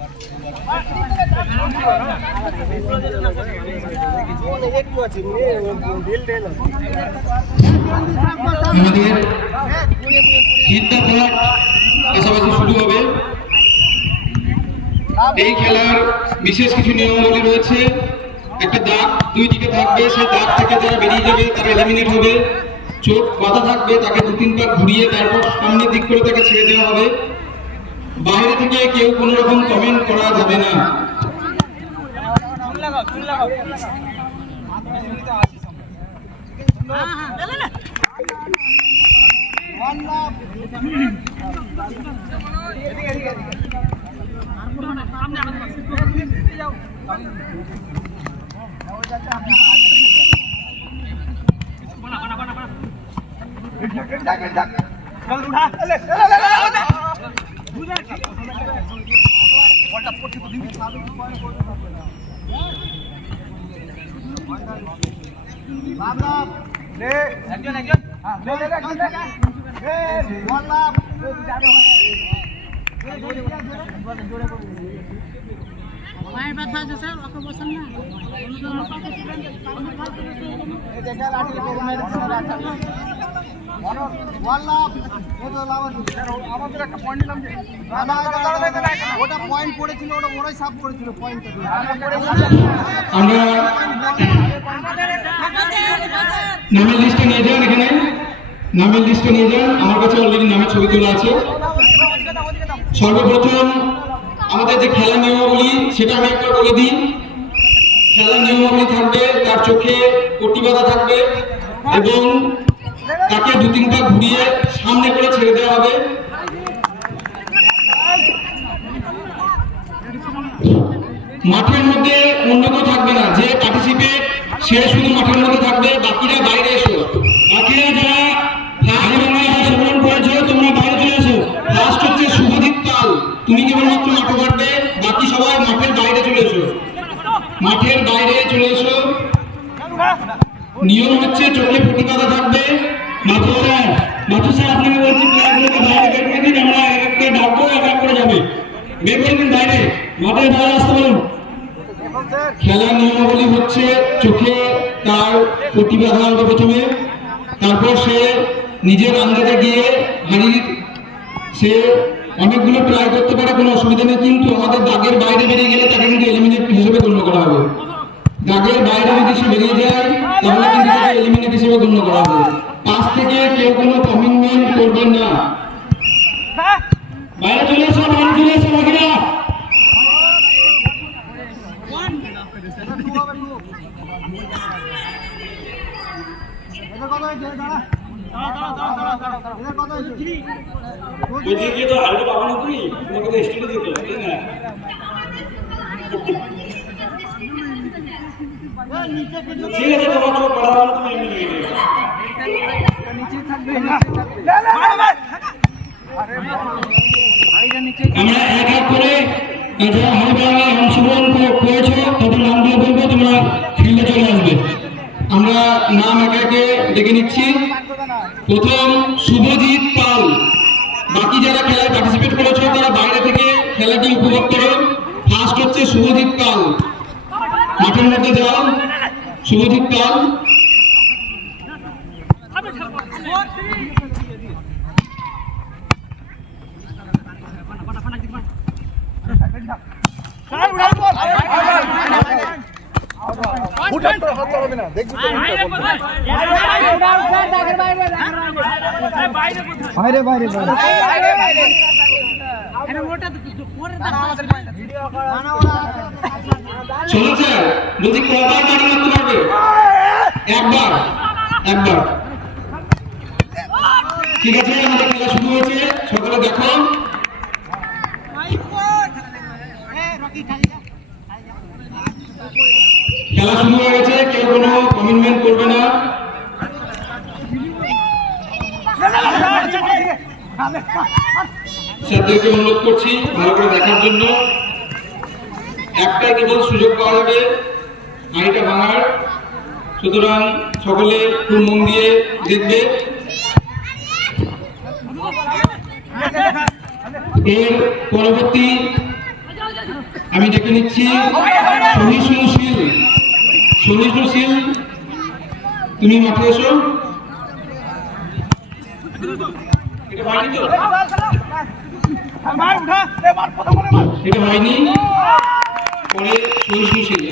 আমাদের পাশাপাশি শুরু হবে। এই খেলার বিশেষ কিছু নিয়মাবলী রয়েছে। একটা দাগ দুই দিকে থাকবে, সেই দাগ থেকে যারা বেরিয়ে যাবে তারা এলিমিনেট হবে। চোখ বাঁধা থাকবে, তাকে 2-3 বার ঘুরিয়ে তারপর সামনের দিক করে তাকে ছেড়ে দেওয়া হবে। বাইরে থেকে কেউ কোনো রকম কমেন্ট করা যাবে না। মায়ের ব্যথা আছে স্যার, অত বসেন না। আমাদের একটা পয়েন্ট নিলাম যে ওটা পয়েন্ট পড়েছিল, ওটা ওরাই সাফ করেছিল পয়েন্টটা। আমরা নামের লিস্টে নিয়ে যান, এখানে নামের লিস্টে নিয়ে যান। আমার কাছে অলরেডি নামের ছবি তোলা আছে। সর্বপ্রথম আমাদের যে খেলা নিয়মাবলী সেটা আমি একবার বলে দিই। খেলা নিয়মাবলী থাকবে, তার চোখে পট্টি বাঁধা থাকবে এবং তাকে 2-3 বার ঘুরিয়ে সামনে করে ছেড়ে দেওয়া হবে। মাঠের মধ্যে অন্য কেউ থাকবে না। যে পার্টিসিপেট সে শুধু মাঠের মধ্যে থাকবে, বাকিরা বাইরে এসো। বাকিরা যারা অংশগ্রহণ করেছো তোমরা বাইরে চলে এসো। ফার্স্ট হচ্ছে শুভজিৎ পাল, তুমি কেবলমাত্র মাঠে পারবে, বাকি সবাই মাঠের বাইরে চলে এসো। মাঠের বাইরে চলে এসো। নিয়ম হচ্ছে চোখে পট্টি বাঁধা থাকবে। মাথু স্যার আপনাকে বলছি প্লেয়ারগুলোকে বাইরে বের করে দিন, আমরা এক এক করে ডাকবো, এক এক করে যাবে। বের করে দিন বাইরে, মাঠের বাইরে আসতে বলুন। খেলার নিয়মাবলী হচ্ছে চোখে তার পট্টি বাঁধা হবে প্রথমে, তারপর সে নিজের আন্দাজে গিয়ে হাড়ির সে অনেকগুলো ট্রাই করতে পারে, কোনো অসুবিধা নেই, কিন্তু আমাদের দাগের বাইরে বেরিয়ে গেলে তাকে কিন্তু এলিমিনেট হিসেবে গণ্য করা হবে। দাগের বাইরে যদি সে বেরিয়ে যায় তাহলে কিন্তু তাকে এলিমিনেট হিসেবে গণ্য করা হবে। পাশ থেকে কেউ কোনো কমিটমেন্ট করবেন না। বাইরে চলে এসো, বাইরে চলে এসো বাকিরা। ঠিক আছে, তোমার পড়া তুমি আমরা এক এক করে যারা হারিবাংলা অংশগ্রহণ করেছো তাদের নাম দিয়ে বলবো, তোমরা ফিল্ডে চলে আসবে। আমরা নাম একে একে ডেকে নিচ্ছি। প্রথম শুভজিৎ পাল। বাকি যারা খেলায় পার্টিসিপেট করেছো তারা বাইরে থেকে খেলাটি উপভোগ করো। ফার্স্ট হচ্ছে শুভজিৎ পাল, মাঠের মধ্যে যাও। শুভজিৎ পাল। বাইরে বাইরে চলো স্যার, বলছি কবার বাড়ি মারতে পারবে? একবার, একবার। ঠিক আছে, আমাদের খেলা শুরু হয়েছে, সকলে দেখো। খেলা শুরু হয়ে গেছে, কেউ কোনো কমিটমেন্ট করবে না। স্যারদেরকে অনুরোধ করছি ভালো করে দেখার জন্য। একটাই কেবল সুযোগ পাওয়া যাবে হাঁড়িটা ভাঙার, সুতরাং সকলে খুব মন দিয়ে দেখবে। এর পরবর্তী আমি ডেকে নিচ্ছি সহিষ্ণু শীল। সহিষ্ণু শীল, তুমি মাঠে এসো। এটা হয়নি তো? এটা হয়নি, পরে সহিষ্ণু শীল।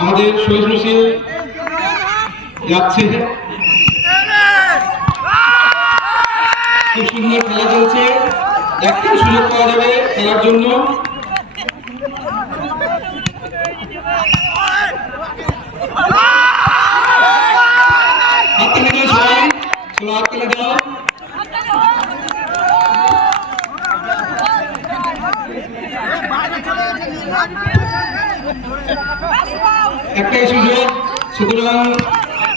আমাদের সহিষ্ণু শীল যাচ্ছে, খুব সুন্দর খেলা চলছে। একটা সুযোগ পাওয়া যাবে খেলার জন্য। হাততালি দাও সবাই, চলো হাততালি দাও। একটাই সুযোগ, সুতরাং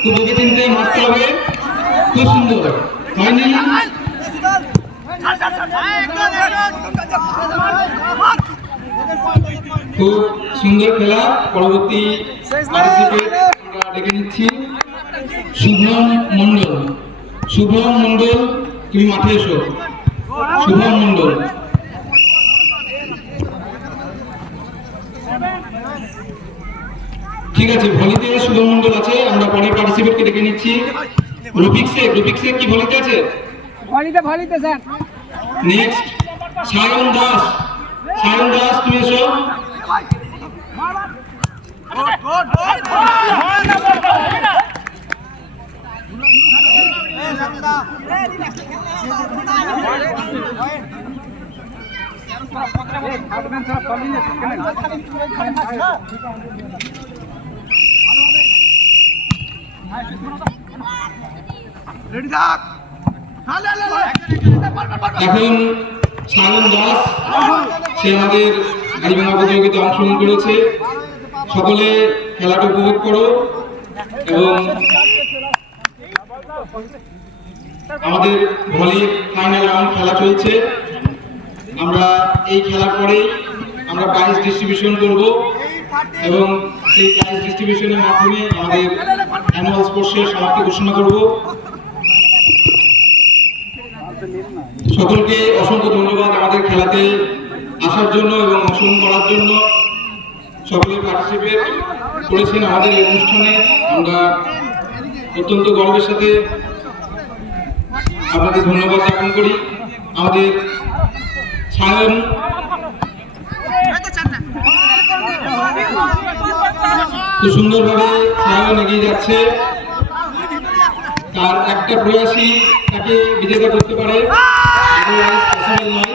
খুব ভেবে চিন্তে মারতে হবে। খুব সুন্দর হয়নি, খুব সুন্দর খেলা। পরবর্তী পার্টিসিপেট আমরা ডেকে নিচ্ছি শুভম মন্ডল। শুভম মন্ডল, তুমি মাঠে এসো। শুভম মন্ডল, ঠিক আছে। ভলিতে শুভম মন্ডল আছে, আমরা পরের পার্টিসিপেটকে ডেকে নিচ্ছি রফিক শেখ। রফিক শেখ কি ভলিতে আছে? ভলিতে স্যার। নেক্সট সায়ন দাস। সায়ন দাস, তুমি এসো। এখন সায়ন দাস, সে আমাদের গাড়ি ভাঙা প্রতিযোগিতায় অংশগ্রহণ করেছে। সকলে খেলাটা উপভোগ করো এবং আমাদের ভলির ফাইনাল রাউন্ড খেলা চলছে। আমরা এই খেলার পরে আমরা প্রাইজ ডিস্ট্রিবিউশন করব এবং সেই প্রাইজ ডিস্ট্রিবিউশনের মাধ্যমে আমাদের অ্যানুয়াল স্পোর্টসের সমাপ্তি ঘোষণা করব। সকলকে অসংখ্য ধন্যবাদ আমাদের খেলাতে আসার জন্য এবং অংশগ্রহণ করার জন্য। সকলে পার্টিসিপেট করেছেন আমাদের এই অনুষ্ঠানে। আমরা অত্যন্ত গর্বের সাথে আপনাদের ধন্যবাদ জ্ঞাপন করি। আমাদের সায়ন খুব সুন্দরভাবে সায়ন এগিয়ে যাচ্ছে। তার একটা প্রয়াসই তাকে বিজেতা করতে পারে।